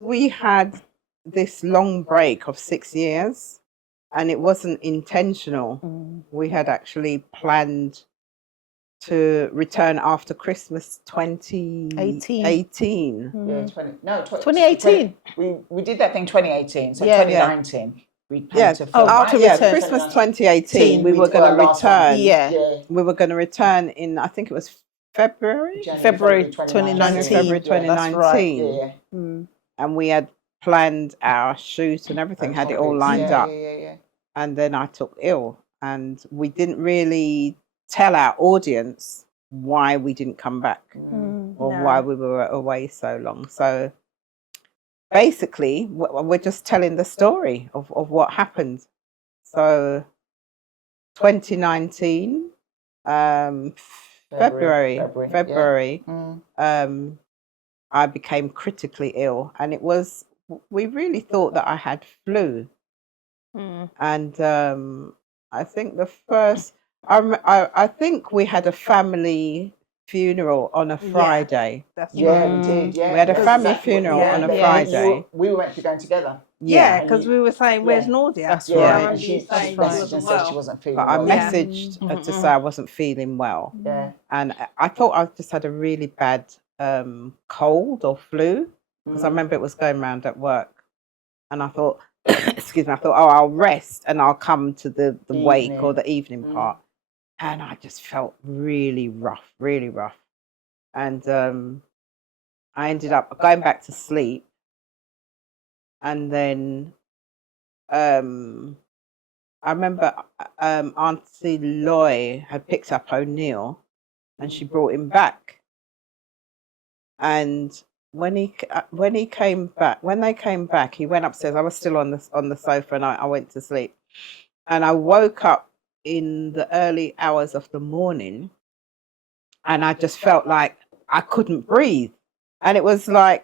we had this long break of 6 years, and it wasn't intentional. We had actually planned to return after Christmas 2018. Yeah, 2018. We did that thing 2018, so 2019. We planned to film. After Christmas 2018, we were going to return. We were going to return in, I think it was February 2019. That's right. And we had planned our shoot and everything, had it all lined up. And then I took ill, and we didn't really tell our audience why we didn't come back or why we were away so long. So basically, we're just telling the story of what happened. So 2019, February, I became critically ill, and we really thought that I had flu. And I think the first, I think we had a family funeral on a Friday. We did. We had a family funeral on a Friday. We were actually going together. Yeah, because we were saying, "Where's Nordia?" That's right. And she messaged and said she wasn't feeling well. But I messaged her to say I wasn't feeling well. And I thought I just had a really bad cold or flu, because I remember it was going around at work. And I thought, excuse me, I thought, oh, I'll rest and I'll come to the wake or the evening part. And I just felt really rough. And I ended up going back to sleep. And then I remember Auntie Loy had picked up O'Neill and she brought him back. And when they came back, he went upstairs. I was still on the sofa, and I went to sleep. And I woke up in the early hours of the morning, and I just felt like I couldn't breathe. And it was a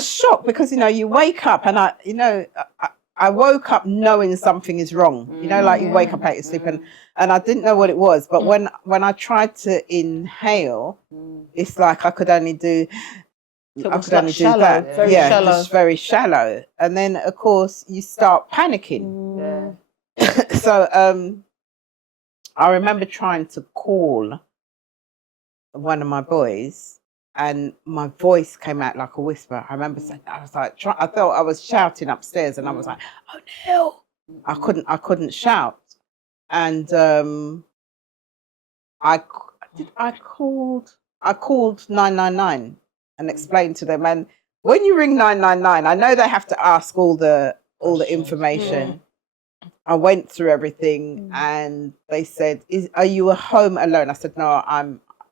shock, because you wake up, and I woke up knowing something is wrong. Like you wake up out your sleep, and I didn't know what it was. But when I tried to inhale, it's like I could only do that. Just very shallow. And then of course you start panicking. So I remember trying to call one of my boys, and my voice came out like a whisper. I remember saying, I was like, I thought I was shouting upstairs, and I was like, "Oh no!" I couldn't shout, and I called 999 and explained to them. And when you ring 999, I know they have to ask all the information. I went through everything, and they said, "Are you at home alone?" I said, "No,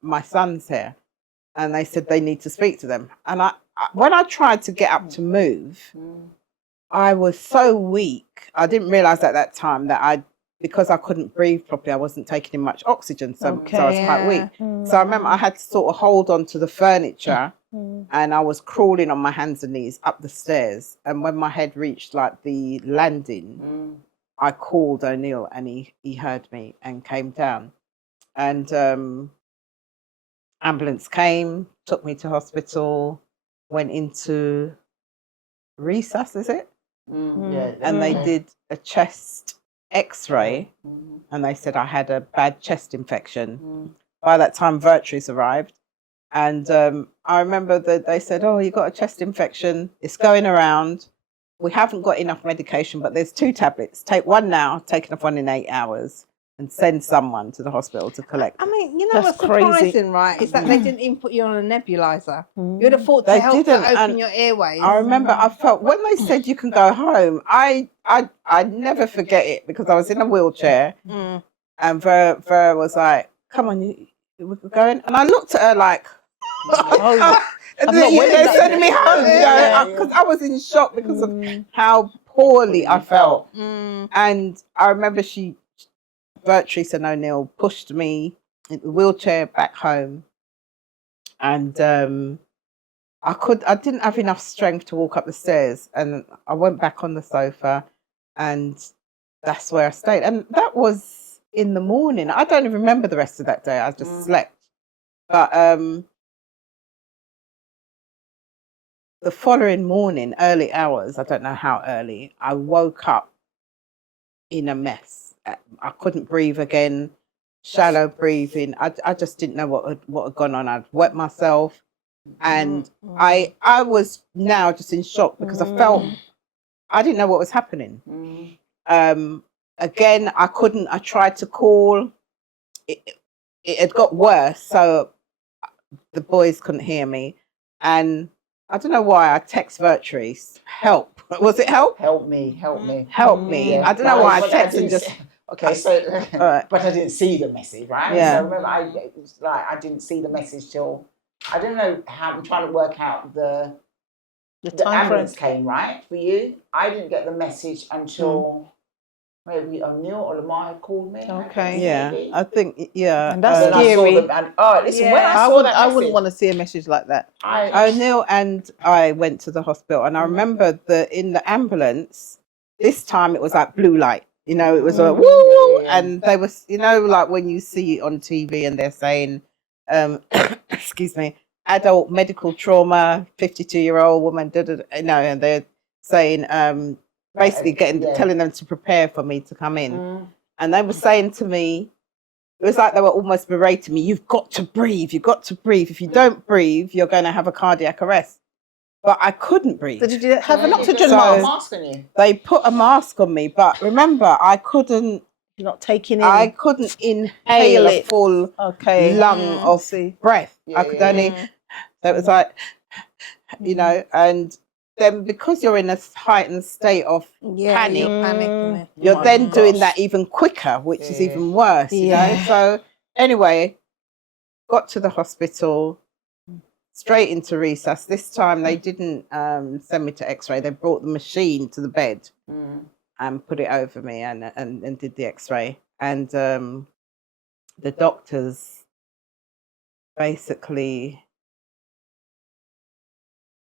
my son's here." And they said they need to speak to them. And when I tried to get up to move, I was so weak. I didn't realize at that time that because I couldn't breathe properly, I wasn't taking in much oxygen, so I was quite weak. So I remember I had to sort of hold on to the furniture, and I was crawling on my hands and knees up the stairs. And when my head reached like the landing, I called O'Neill, and he heard me and came down. And ambulance came, took me to hospital, went into resus, is it? And they did a chest X-ray, and they said I had a bad chest infection. By that time, Virtue's arrived, and I remember that they said, "Oh, you got a chest infection. It's going around. We haven't got enough medication, but there's 2 tablets. Take one now, take enough one in 8 hours, and send someone to the hospital to collect." I mean, what's surprising, right, is that they didn't even put you on a nebulizer. You'd have thought to help to open your airways. I remember I felt, when they said you can go home, I never forget it, because I was in a wheelchair, and Vera was like, "Come on, we're going." And I looked at her like, they're sending me home, because I was in shock because of how poorly I felt. And I remember Virtues and O'Neill pushed me in the wheelchair back home, and I didn't have enough strength to walk up the stairs, and I went back on the sofa, and that's where I stayed. And that was in the morning. I don't even remember the rest of that day. I just slept. But the following morning, early hours, I don't know how early, I woke up in a mess. I couldn't breathe again, shallow breathing. I just didn't know what had gone on. I'd wet myself, and I was now just in shock because I didn't know what was happening. Again, I tried to call. It had got worse, so the boys couldn't hear me, and I don't know why I text Virtues, help. Was it help? Help me, help me. Help me. Yeah. I don't know why I texted and just... Okay, so, but I didn't see the message, right? Yeah. So remember, I didn't see the message till, I don't know how, I'm trying to work out the ambulance came, right, for you? I didn't get the message until maybe O'Neill or Lamar had called me. Okay. Yeah, maybe. I think, yeah. And that's Then I saw scary. them, and listen, when Yeah. I saw that I message, wouldn't want to see a message like that. O'Neill and I went to the hospital, and I remember in the ambulance, this time it was like blue light. You know, it was like, woo! And they was, you know, like when you see it on TV and they're saying, excuse me, adult medical trauma, 52-year-old woman, you know, and they're saying, basically telling them to prepare for me to come in. And they were saying to me, it was like they were almost berating me, you've got to breathe, you've got to breathe. If you don't breathe, you're going to have a cardiac arrest. But I couldn't breathe. So did you have an oxygen mask? mask on you? They put a mask on me, but remember, I couldn't. You're not taking in. I couldn't inhale a full lung of breath. I could only. So it was like, you know, and then because you're in a heightened state of panic, You're panicking. you're then doing that even quicker, which is even worse. You know. So anyway, got to the hospital. Straight into resus. This time they didn't send me to X-ray. They brought the machine to the bed and put it over me and did the X-ray. And the doctors basically,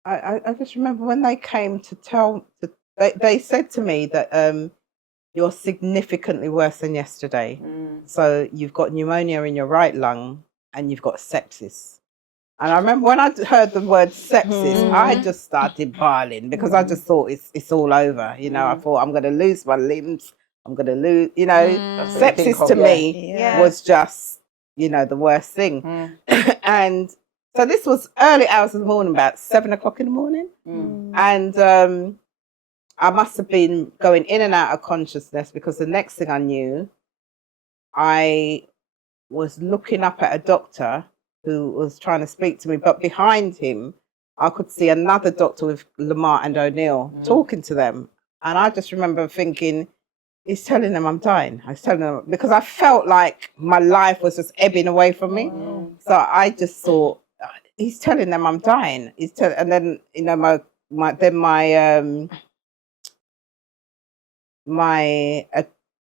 I just remember when they came to they said to me that you're significantly worse than yesterday. So you've got pneumonia in your right lung and you've got sepsis. And I remember when I heard the word sepsis, I just started bawling because I just thought it's all over. You know, I thought I'm going to lose my limbs. I'm going to lose, you know, sepsis to me was just, you know, the worst thing. And so this was early hours of the morning, about 7 o'clock in the morning. And I must have been going in and out of consciousness because the next thing I knew, I was looking up at a doctor who was trying to speak to me, but behind him, I could see another doctor with Lamar and O'Neill talking to them. And I just remember thinking, he's telling them I'm dying. I was telling them, because I felt like my life was just ebbing away from me. So I just thought, he's telling them I'm dying. And then, you know, my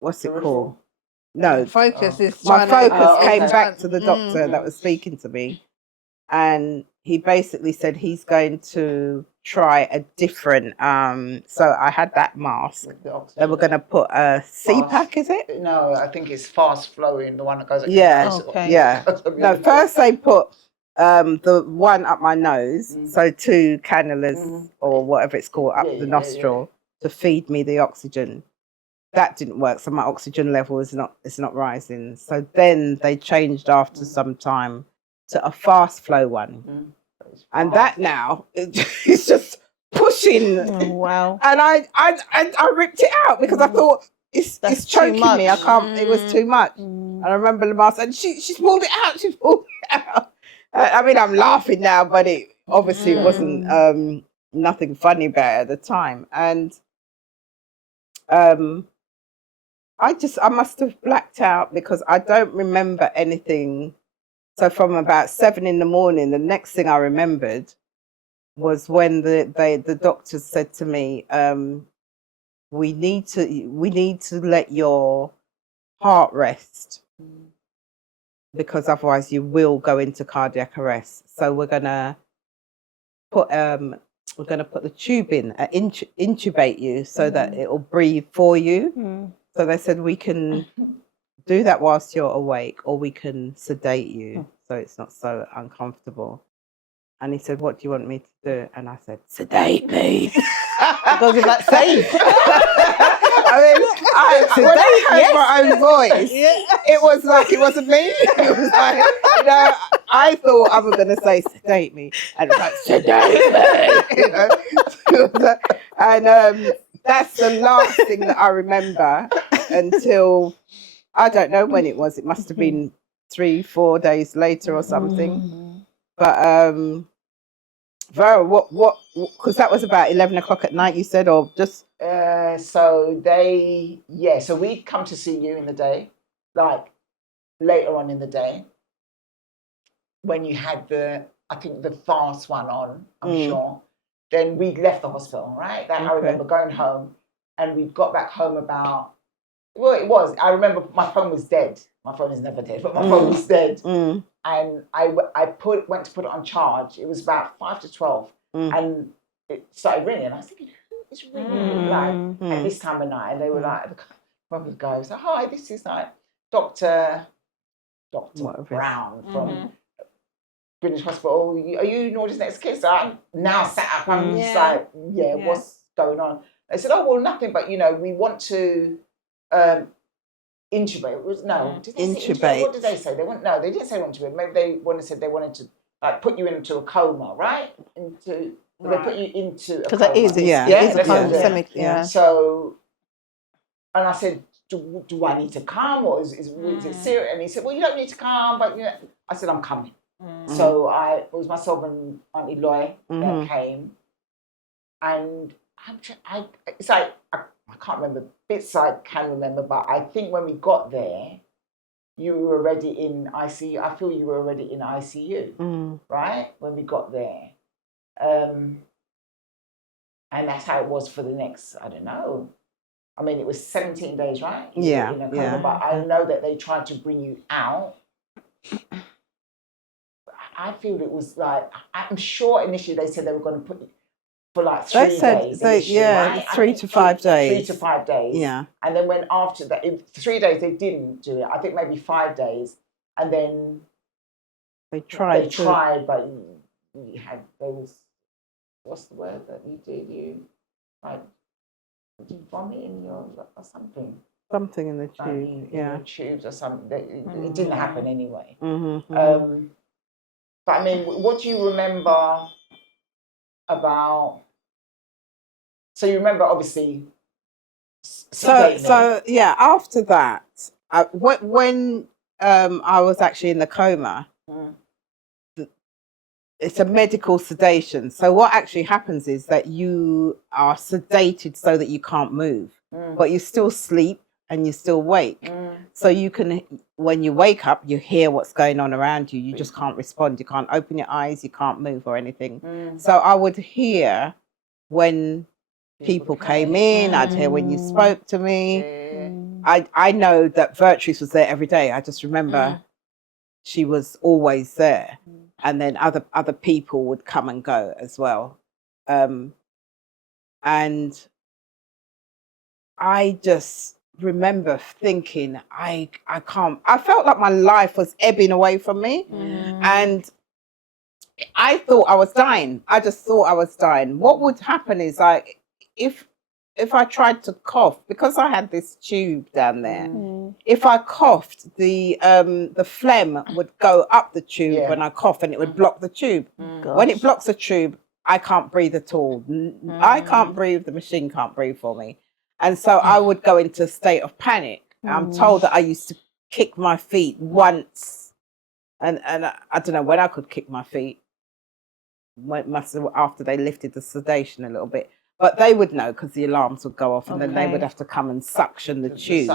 what's it called? No, Focus is my focus came okay. back to the doctor that was speaking to me, and he basically said he's going to try a different. So I had that mask. They were going to put a CPAC, is it? No, I think it's fast flowing, the one that goes. Yeah. No, first they put the one up my nose, so 2 cannulas or whatever it's called up the nostril to feed me the oxygen. That didn't work, so my oxygen level is not rising. So then they changed after some time to a fast flow one, and that now is just pushing. Oh, wow! And I ripped it out because I thought it's choking me. I can't. It was too much. And I remember Lamar said, "She's pulled it out. She's pulled it out." I mean, I'm laughing now, but it obviously wasn't nothing funny about it at the time, and I must have blacked out because I don't remember anything. So from about 7 in the morning, the next thing I remembered was when the doctors said to me, we need to let your heart rest because otherwise you will go into cardiac arrest. So we're gonna put the tube in, intubate you so that it will breathe for you. So they said we can do that whilst you're awake, or we can sedate you so it's not so uncomfortable. And he said, "What do you want me to do?" And I said, "Sedate me." Goes with that saying. I mean, when I heard my own voice, it was like it wasn't me. It was like, you know, I thought I was going to say sedate me, and it was like sedate me. You know? And that's the last thing that I remember until I don't know when it was. It must have been 3-4 days later or something. But Vera, what? Because that was about 11 o'clock at night. You said, or just So we'd come to see you in the day, like later on in the day, when you had I think the fast one on, I'm sure. Then we'd left the hospital, right? That I remember going home, and we got back home about. Well, it was. I remember my phone was dead. My phone is never dead, but my phone was dead. And I went to put it on charge. It was about 5 to 12, and it started ringing. I was thinking, who is ringing at this time of night? And they were like, one of the guys, "Hi, this is like Doctor Brown from Greenwich Hospital. Are you Nordia'S next kid?" So I'm now sat up. I'm just like, what's going on? They said, "Oh, well, nothing, but we want to intubate." Did they say intubate? What did they say? They didn't say intubate. Maybe they said they wanted to put you into a coma, right? They put you into a coma. Because that is, it's a coma. So, and I said, do I need to come, or is it serious? And he said, "Well, you don't need to come," but I said, "I'm coming." So it was myself and Auntie Loy that came, and it's like I can't remember bits I can remember, but I think when we got there, you were already in ICU. I feel you were already in ICU, right? When we got there, and that's how it was for the next. I don't know. I mean, it was 17 days, right? Yeah, in a coma, but I know that they tried to bring you out. I feel it was like, I'm sure initially they said they were going to put you for like 3 days. Right? 3 to 5 days. 3 to 5 days. Yeah. And then when after that, in 3 days they didn't do it. I think maybe 5 days. And then they tried, but you had those, what's the word that you did? Did you vomit in your, or something? Something in the tube, in your tubes or something. It didn't happen anyway. But I mean, what do you remember about? So you remember, obviously. So yeah. After that, when I was actually in the coma, it's a medical sedation. So what actually happens is that you are sedated so that you can't move, but you still sleep and you still wake. So you can, when you wake up, you hear what's going on around you. You just can't respond. You can't open your eyes. You can't move or anything. So I would hear when people came in. I'd hear when you spoke to me. I know that Virtues was there every day. I just remember she was always there. And then other people would come and go as well. And I just remember thinking, I can't, I felt like my life was ebbing away from me. And I thought I was dying. I just thought I was dying. What would happen is like, if I tried to cough, because I had this tube down there, if I coughed, the phlegm would go up the tube when I cough, and it would block the tube. When it blocks the tube, I can't breathe at all. I can't breathe. The machine can't breathe for me. And so I would go into a state of panic. I'm told that I used to kick my feet once. And I don't know when I could kick my feet. Must have after they lifted the sedation a little bit. But they would know because the alarms would go off, and then they would have to come and suction the tube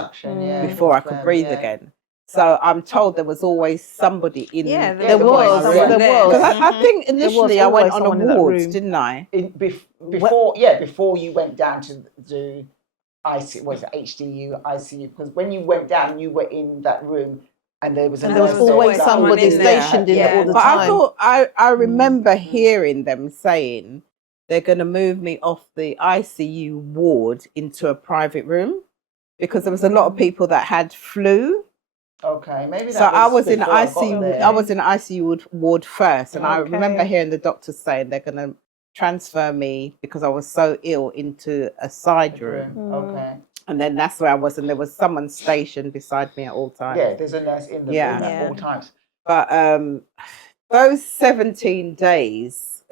before I could breathe again. So I'm told there was always somebody in there was. Because I think initially I went on a ward, didn't I? Before you went down to do ICU, was it HDU, ICU? Because when you went down, you were in that room, and there was always somebody stationed in there all the time. But I thought I remember hearing them saying they're going to move me off the ICU ward into a private room, because there was a lot of people that had flu Okay, maybe So that I was was in before I got ICU. there. I was in ICU ward first, and I remember Okay. hearing the doctor saying they're going to transfer me because I was so ill into a side room. Okay. And then that's where I was, and there was someone stationed beside me at all times. Yeah, there's a nurse in the room at all times. But those 17 days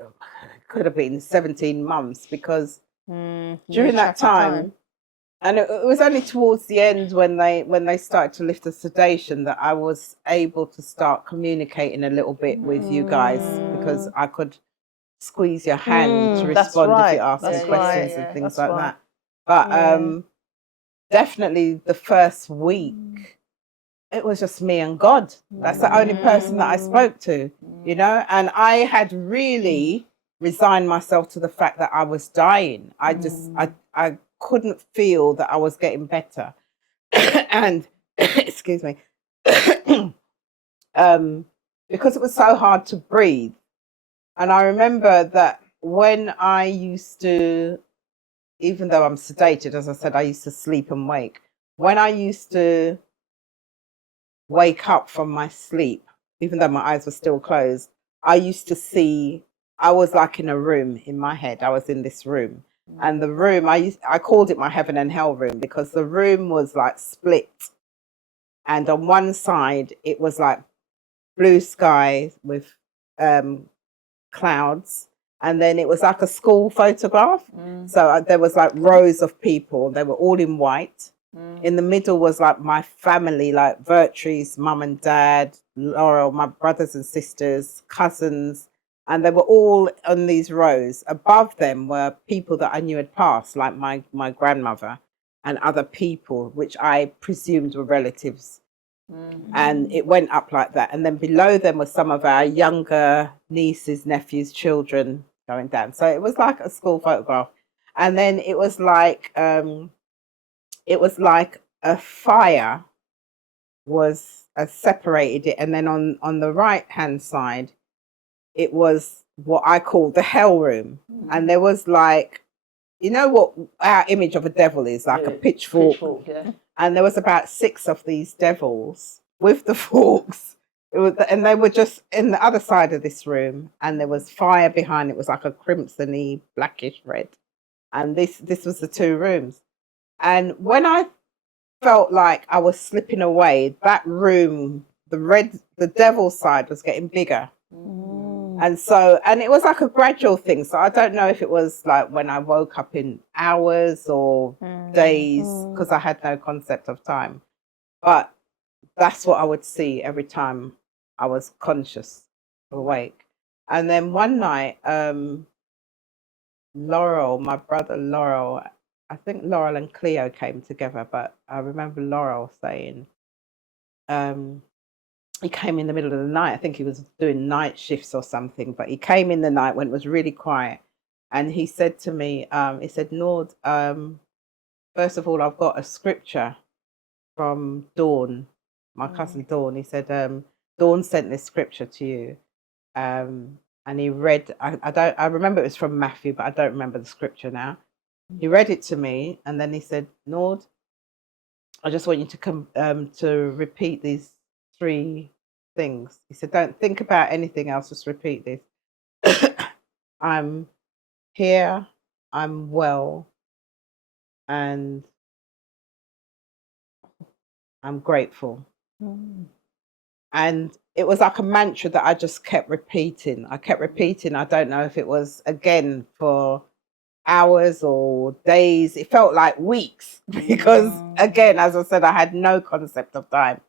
could have been 17 months because during that time, and it was only towards the end when they started to lift the sedation that I was able to start communicating a little bit with you guys, because I could squeeze your hand to respond if you asked me questions and things like that. But definitely the first week, it was just me and God. That's the only person that I spoke to, you know, and I had really resigned myself to the fact that I was dying. I couldn't feel that I was getting better. And excuse me. Because it was so hard to breathe. And I remember that when I used to, even though I'm sedated, as I said, I used to sleep and wake. When I used to wake up from my sleep, even though my eyes were still closed, I used to see, I was like in a room in my head. I was in this room. And the room, I called it my heaven and hell room, because the room was like split. And on one side, it was like blue sky with clouds. And then it was like a school photograph. So there was like rows of people. They were all in white. In the middle was like my family, like Vertre's mum and dad, Laurel, my brothers and sisters, cousins. And they were all on these rows. Above them were people that I knew had passed, like my grandmother and other people, which I presumed were relatives. And it went up like that. And then below them were some of our younger nieces, nephews, children going down. So it was like a school photograph. And then it was like a fire was separated it. And then on the right hand side, it was what I call the hell room. And there was like, you know what our image of a devil is, like a pitchfork. And there was about 6 of these devils with the forks. And they were just in the other side of this room. And there was fire behind. It was like a crimsony, blackish red. And this was the 2 rooms. And when I felt like I was slipping away, that room, the devil's side was getting bigger. And so, and it was like a gradual thing. So I don't know if it was like when I woke up in hours or days, because I had no concept of time. But that's what I would see every time I was conscious, awake. And then one night, Laurel, my brother Laurel, I think Laurel and Cleo came together, but I remember Laurel saying, he came in the middle of the night. I think he was doing night shifts or something, but he came in the night when it was really quiet. And he said to me, he said, Nord, first of all, I've got a scripture from Dawn, my cousin Dawn. He said, Dawn sent this scripture to you. And he read, I remember it was from Matthew, but I don't remember the scripture now. He read it to me, and then he said, Nord, I just want you to come to repeat these 3 things. He said, don't think about anything else, just repeat this. I'm here, I'm well, and I'm grateful. And it was like a mantra that I just kept repeating. I kept repeating. I don't know if it was, again, for hours or days. It felt like weeks because, again, as I said, I had no concept of time,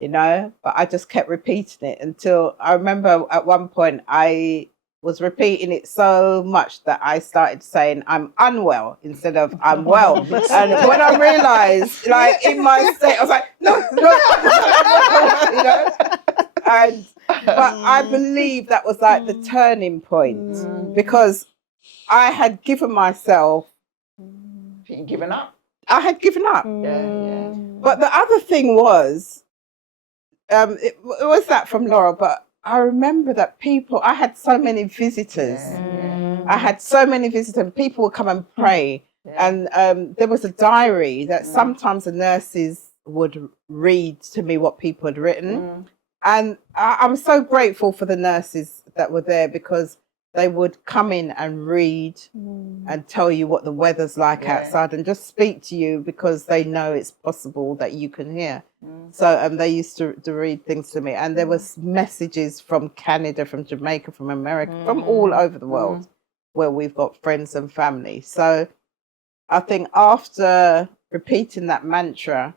you know, but I just kept repeating it until I remember at one point I was repeating it so much that I started saying I'm unwell instead of I'm well. And when I realized, like, in my state, I was like, no, you know. But I believe that was like the turning point, because I had given myself. You'd given up? I had given up. Yeah. But the other thing was, it was that from Laura, but I remember that I had so many visitors. I had so many visitors. People would come and pray. And there was a diary that sometimes the nurses would read to me what people had written. And I'm so grateful for the nurses that were there, because they would come in and read and tell you what the weather's like outside, and just speak to you because they know it's possible that you can hear. So they used to read things to me, and there was messages from Canada, from Jamaica, from America, from all over the world, where we've got friends and family. So I think after repeating that mantra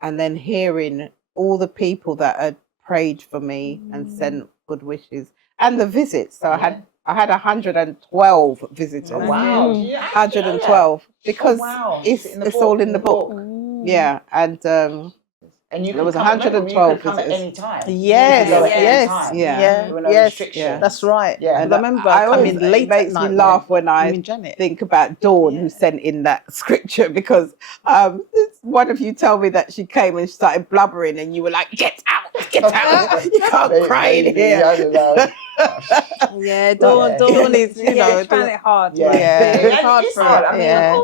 and then hearing all the people that had prayed for me and sent good wishes, and the visits, so I had 112 visitors. Oh, wow. 112, because it's all in the book. Yeah, and you there was come, 112 you come at visitors. any time. Yes, There were no restrictions. That's right. Yeah. And I remember I coming always, late it makes at me night laugh when I with Janet. think about Dawn, who sent in that scripture, because one of you told me that she came and started blubbering, and you were like, "Get out, get out! You can't cry in here." I don't know. Yeah, Dawn is, you know, she found it hard. It's hard it's for hard. her. I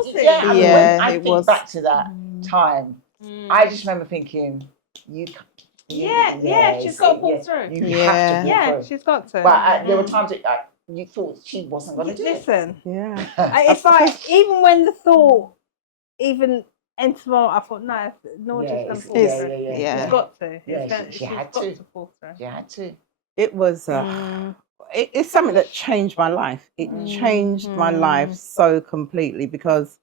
mean, Yeah. I mean, when I it think was. back to that time, I just remember thinking, she's got to pull through. You have to pull through. She's got to. But there were times that you thought she wasn't going to do it. Listen, Yeah, it's like, even when the thought even entered my mind, I thought, no, Nordia'S going to pull through. It's got to. She had to. Pull through. She had to. it was. It's something that changed my life. It changed my life so completely, because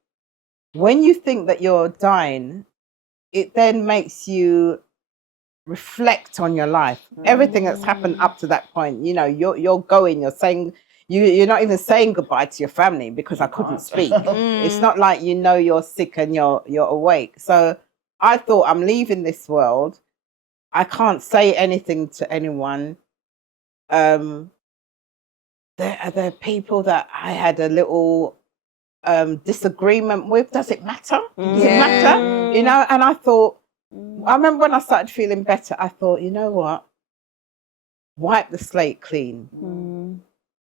when you think that you're dying, it then makes you reflect on your life. Everything that's happened up to that point, you know, you're going, you're saying, you're not even saying goodbye to your family, because I couldn't speak. It's not like, you know, you're sick and you're awake. So I thought, I'm leaving this world. I can't say anything to anyone. There are people that I had a little disagreement with. Does it matter? Does it matter? You know, and I thought, I remember when I started feeling better, I thought, you know what? Wipe the slate clean.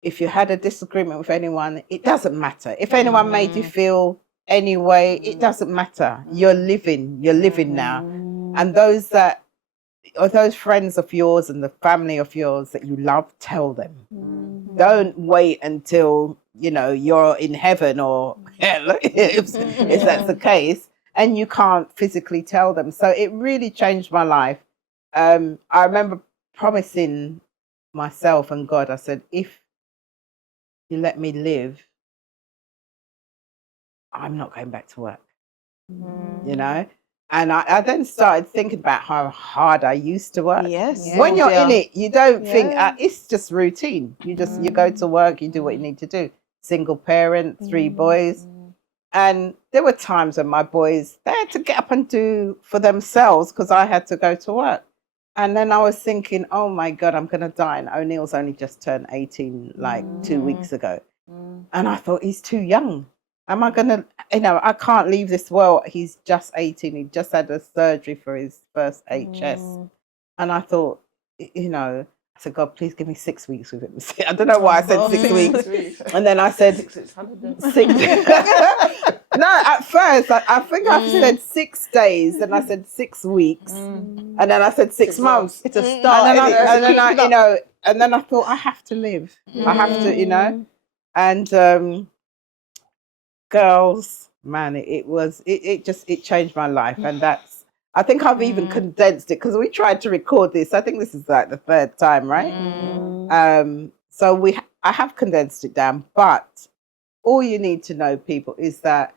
If you had a disagreement with anyone, it doesn't matter. If anyone made you feel any way, it doesn't matter. You're living now. And those friends of yours and the family of yours that you love, tell them. Don't wait until, you know, you're in heaven or hell, if that's the case, and you can't physically tell them. So it really changed my life. I remember promising myself and God, I said, if you let me live, I'm not going back to work. You know? And I then started thinking about how hard I used to work. When you're in it, you don't think it's just routine. You go to work, you do what you need to do. Single parent, 3 boys. And there were times when my boys, they had to get up and do for themselves, because I had to go to work. And then I was thinking, oh my God, I'm going to die. And O'Neill's only just turned 18 like 2 weeks ago. And I thought, he's too young. Am I going to, you know, I can't leave this world. He's just 18. He just had a surgery for his first HS. And I thought, you know, I said, God, please give me 6 weeks with him. I don't know why I said 6 weeks. And then I said, 6. No, at first, I think I said 6 days. And I said 6 weeks. And then I said 6 months. It's a start. And then I thought, I have to live. I have to, you know. And girls, man, it changed my life. And that's, I think I've even condensed it, because we tried to record this. I think this is like the 3rd time, right? So I have condensed it down. But all you need to know, people, is that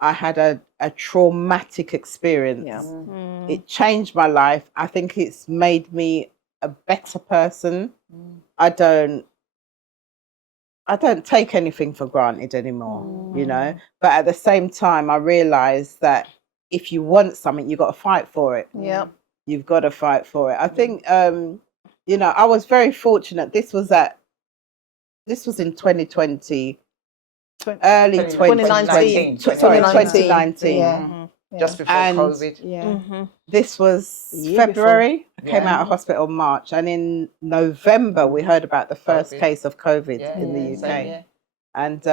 I had a traumatic experience. It changed my life. I think it's made me a better person. I don't take anything for granted anymore, you know. But at the same time, I realized that if you want something, you've got to fight for it. You've got to fight for it. I think, you know, I was very fortunate. This was in 2020, early 2019. 2019. Just before COVID. This was February. I came out of hospital in March, and in November we heard about the first case of COVID in the UK. And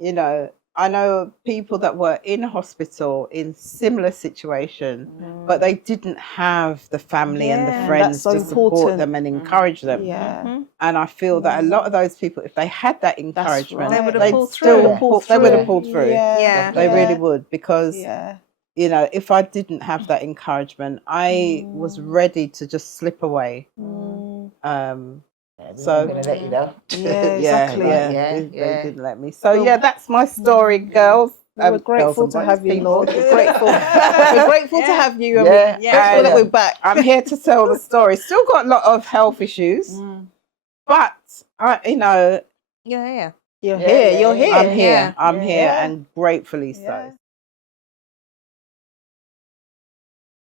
you know, I know people that were in hospital in similar situation, but they didn't have the family and the Yeah. friends That's so to support important. them and encourage them. Yeah. And I feel that a lot of those people, if they had that encouragement, right. They would have they'd pulled still through. they would have pulled through. Yeah. They really would, because Yeah. you know, if I didn't have that encouragement, I was ready to just slip away. So I'm going to let you know. Yeah, exactly. They didn't let me. So yeah, that's my story, girls. We're Girls grateful and to boys, have you, people. Lord. We're grateful. We're grateful to have you. And Yeah. we're grateful that we're back. I'm here to tell the story. Still got a lot of health issues, but you know, You're here. Yeah, You're here. I'm here. Yeah. I'm here, Yeah. and gratefully so. Yeah.